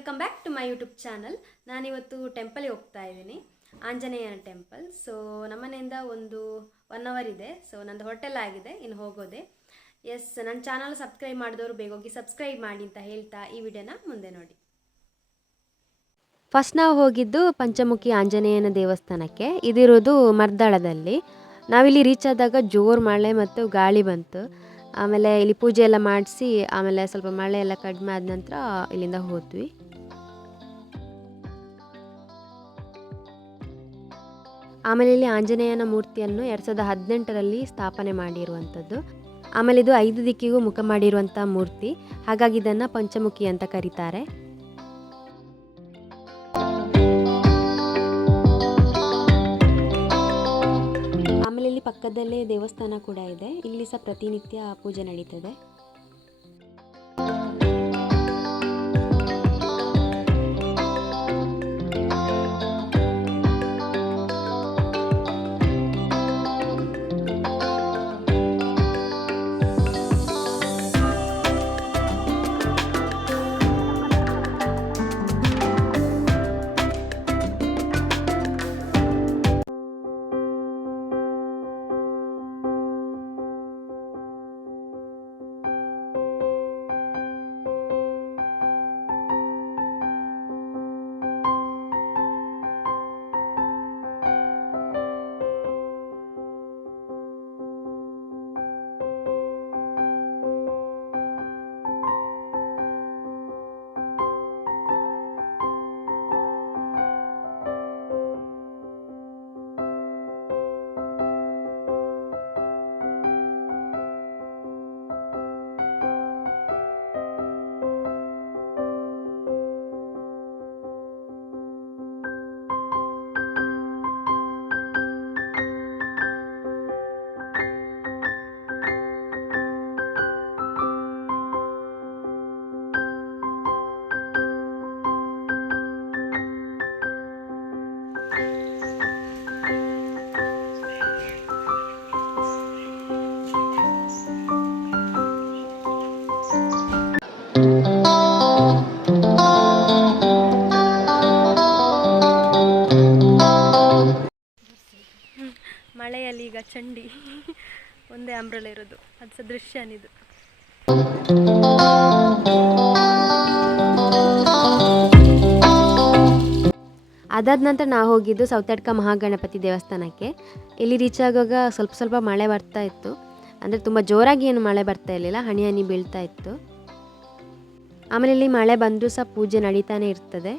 Welcome back to my YouTube channel. ನಾನಿವತ್ತು ಟೆಂಪಲ್ಗೆ ಹೋಗ್ತಾ ಇದ್ದೀನಿ, ಆಂಜನೇಯನ ಟೆಂಪಲ್. ಸೊ ನಮ್ಮನೆಯಿಂದ ಒಂದು 1 ಅವರ್ ಇದೆ. ಸೊ ನಂದು ಹೋಟೆಲ್ ಆಗಿದೆ, ಇನ್ನು ಹೋಗೋದೆ. ಎಸ್, ನನ್ನ ಚಾನಲ್ ಸಬ್ಸ್ಕ್ರೈಬ್ ಮಾಡಿದವರು ಬೇಗ ಹೋಗಿ ಸಬ್ಸ್ಕ್ರೈಬ್ ಮಾಡಿ ಅಂತ ಹೇಳ್ತಾ ಈ ವಿಡಿಯೋನ ಮುಂದೆ ನೋಡಿ. ಫಸ್ಟ್ ನಾವು ಹೋಗಿದ್ದು ಪಂಚಮುಖಿ ಆಂಜನೇಯನ ದೇವಸ್ಥಾನಕ್ಕೆ. ಇದಿರೋದು ಮರ್ದಾಳದಲ್ಲಿ. ನಾವಿಲ್ಲಿ ರೀಚ್ ಆದಾಗ ಜೋರು ಮಳೆ ಮತ್ತು ಗಾಳಿ ಬಂತು. ಆಮೇಲೆ ಇಲ್ಲಿ ಪೂಜೆ ಎಲ್ಲ ಮಾಡಿಸಿ ಆಮೇಲೆ ಸ್ವಲ್ಪ ಮಳೆ ಎಲ್ಲ ಕಡಿಮೆ ಆದ ನಂತರ ಇಲ್ಲಿಂದ ಹೋದ್ವಿ. ಆಮೇಲೆ ಇಲ್ಲಿ ಆಂಜನೇಯನ ಮೂರ್ತಿಯನ್ನು 2018ರಲ್ಲಿ ಸ್ಥಾಪನೆ ಮಾಡಿರುವಂಥದ್ದು. ಆಮೇಲೆ ಇದು 5 ದಿಕ್ಕಿಗೂ ಮುಖ ಮಾಡಿರುವಂಥ ಮೂರ್ತಿ, ಹಾಗಾಗಿ ಇದನ್ನು ಪಂಚಮುಖಿ ಅಂತ ಕರೀತಾರೆ. ಆಮೇಲೆ ಇಲ್ಲಿ ಪಕ್ಕದಲ್ಲೇ ದೇವಸ್ಥಾನ ಕೂಡ ಇದೆ. ಇಲ್ಲಿ ಸಹ ಪ್ರತಿನಿತ್ಯ ಪೂಜೆ ನಡೀತದೆ. ಮಳೆಯಲ್ಲಿ ಈಗ ಚಂಡಿ ಒಂದೇ ಅಂಬ್ರೆಲ್ಲ ಇರೋದು, ಅದು ಸಹ ದೃಶ್ಯನಿದು. ಅದಾದ ನಂತರ ನಾವು ಹೋಗಿದ್ದು ಸೌತಡ್ಕ ಮಹಾಗಣಪತಿ ದೇವಸ್ಥಾನಕ್ಕೆ. ಇಲ್ಲಿ ರೀಚ್ ಆಗುವಾಗ ಸ್ವಲ್ಪ ಸ್ವಲ್ಪ ಮಳೆ ಬರ್ತಾ ಇತ್ತು. ಅಂದರೆ ತುಂಬ ಜೋರಾಗಿ ಏನು ಮಳೆ ಬರ್ತಾ ಇರಲಿಲ್ಲ, ಹನಿ ಹನಿ ಬೀಳ್ತಾ ಇತ್ತು. ಆಮೇಲೆ ಇಲ್ಲಿ ಮಳೆ ಬಂದರೂ ಸಹ ಪೂಜೆ ನಡೀತಾನೆ ಇರ್ತದೆ.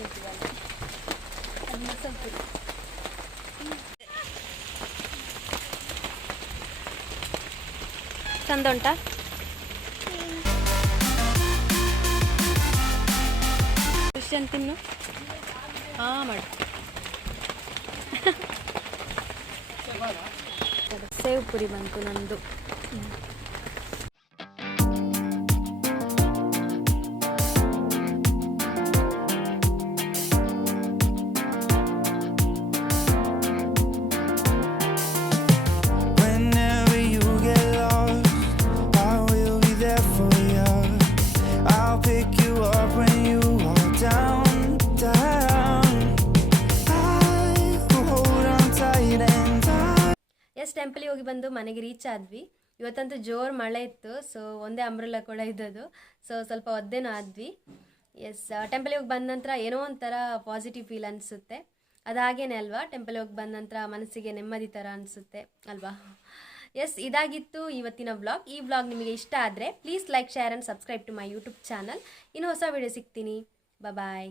ಕೂತಿದ್ದಾನೆ. ಅದನ್ನ ಸ್ವಲ್ಪ ಚಂದ ಉಂಟಾ? ಖುಷಿ ಅಂತ ತಿನ್ನು. ಹಾಂ ಮಾಡಿ ಸೇವ್ ಪುರಿ ಬಂತು ನಂದು. Whenever you get lost, I will be there for you. I'll pick you up when you are down, down. I will hold on tight and I. Yes ಟೆಂಪಲಿಗೆ ಹೋಗಿ ಬಂದು ಮನೆಗೆ ರೀಚ್ ಆದ್ವಿ. ಇವತ್ತಂತೂ ಜೋರು ಮಳೆ ಇತ್ತು, ಸೊ ಒಂದೇ ಅಂಬ್ರೆಲ್ಲ ಕೂಡ ಇದ್ದದ್ದು, ಸೊ ಸ್ವಲ್ಪ ಒದ್ದೇನೂ ಆದ್ವಿ. ಎಸ್ ಟೆಂಪಲಿಗೆ ಹೋಗಿ ಬಂದ ನಂತರ ಏನೋ ಒಂಥರ ಪಾಸಿಟಿವ್ ಫೀಲ್ ಅನಿಸುತ್ತೆ. ಅದಾಗೇನೆ ಅಲ್ವಾ, ಟೆಂಪಲಿಗೆ ಹೋಗಿ ಬಂದ ನಂತರ ಮನಸ್ಸಿಗೆ ನೆಮ್ಮದಿ ಥರ ಅನಿಸುತ್ತೆ ಅಲ್ವಾ. ಎಸ್ ಇದಾಗಿತ್ತು ಇವತ್ತಿನ ವ್ಲಾಗ್. ಈ ವ್ಲಾಗ್ ನಿಮಗೆ ಇಷ್ಟ ಆದರೆ please like, share and subscribe to my YouTube channel. ಇನ್ನು ಹೊಸ ವಿಡಿಯೋ ಸಿಗ್ತೀನಿ. ಬಾಯ್.